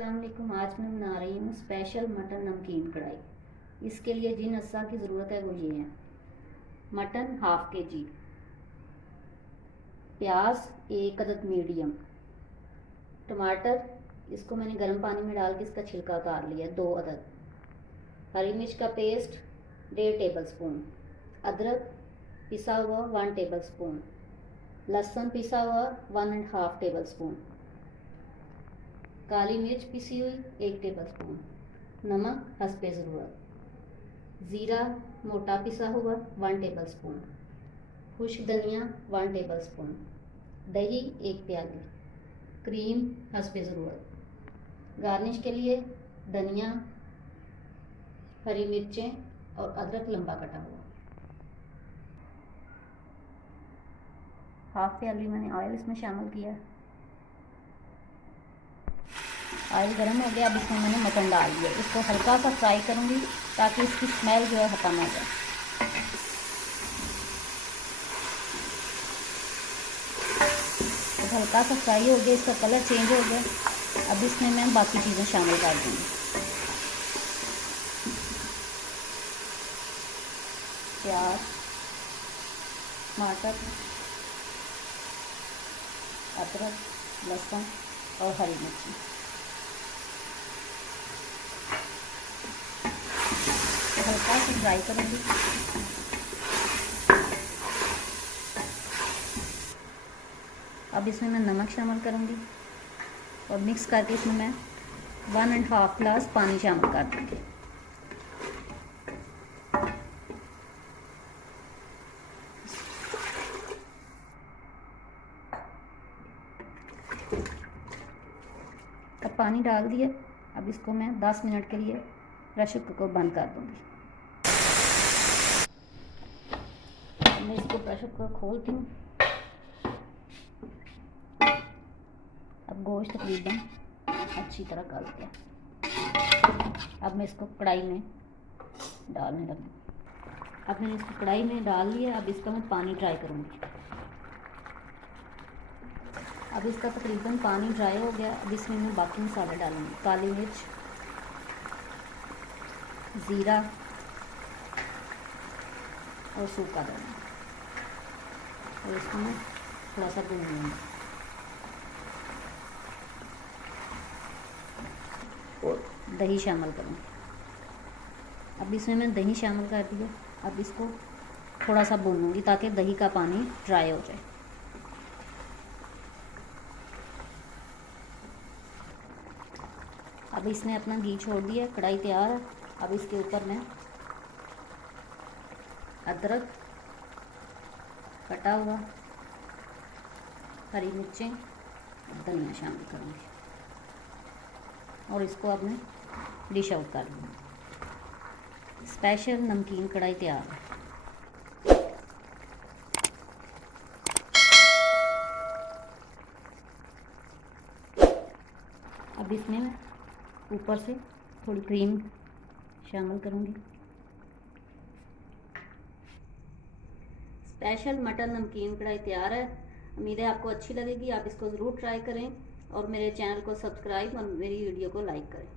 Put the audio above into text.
अस्सलाम वालेकुम। आज मैं बना रही हूँ स्पेशल मटन नमकीन कढ़ाई। इसके लिए जिन अज्जा की ज़रूरत है वो ये हैं: मटन हाफ के जी, प्याज 1 अदद मीडियम, टमाटर इसको मैंने गर्म पानी में डाल के इसका छिलका उतार लिया 2 अदद, हरी मिर्च का पेस्ट 1.5 टेबल स्पून, अदरक पिसा हुआ 1 टेबल स्पून, लहसुन पिसा हुआ 1.5 टेबल स्पून, काली मिर्च पिसी हुई 1 टेबल स्पून, नमक हस्बे ज़रूरत, ज़ीरा मोटा पिसा हुआ 1 टेबल स्पून, खुश्क धनिया 1 टेबल स्पून, दही 1 प्याली, क्रीम हस्बे ज़रूरत। गार्निश के लिए धनिया, हरी मिर्चें और अदरक लंबा कटा हुआ। हाफ प्याली मैंने ऑयल इसमें शामिल किया। ऑयल गर्म हो गया, अब इसमें मैंने मटन डाल दिया। इसको हल्का सा फ्राई करूँगी ताकि इसकी स्मेल जो है ख़त्म हो जाए। तो हल्का सा फ्राई हो गया, इसका कलर चेंज हो गया। अब इसमें मैं बाकी चीज़ें शामिल कर दूँगी। प्याज, टमाटर, अदरक, लहसुन और हरी मिर्ची। हल्का सा फ्राई करूँगी। अब इसमें मैं नमक शामिल करूँगी और मिक्स करके इसमें मैं 1.5 ग्लास पानी शामिल कर दूँगी। अब पानी डाल दिए। अब इसको मैं 10 मिनट के लिए प्रेशर कुकर को बंद कर दूँगी। मैं इसको प्रेशर कुकर खोलती हूँ। अब गोश्त तकरीबन अच्छी तरह गल गया। अब मैं इसको कढ़ाई में डालने लगी। अब मैंने इसको कढ़ाई में डाल लिया। अब इसका मैं पानी ड्राई करूँगी। अब इसका तकरीबन पानी ड्राई हो गया। अब इसमें मैं बाकी मसाले डालूँगी: काली मिर्च, ज़ीरा और सूखा धनिया, और इसको मैं थोड़ा सा भून लूँगी और दही शामिल करूँगी। अब इसमें मैं दही शामिल कर दिया। अब इसको थोड़ा सा भूनूँगी ताकि दही का पानी ड्राई हो जाए। अब इसने अपना घी छोड़ दिया, कढ़ाई तैयार है। अब इसके ऊपर मैं अदरक कटा हुआ, हरी मिर्चें, धनिया शामिल करूँगी और इसको अब मैं डिश आउट कर लूँगी। स्पेशल नमकीन कढ़ाई तैयार है। अब इसमें मैं ऊपर से थोड़ी क्रीम शामिल करूँगी। स्पेशल मटन नमकीन कढ़ाई तैयार है। उम्मीद है आपको अच्छी लगेगी। आप इसको ज़रूर ट्राई करें और मेरे चैनल को सब्सक्राइब और मेरी वीडियो को लाइक करें।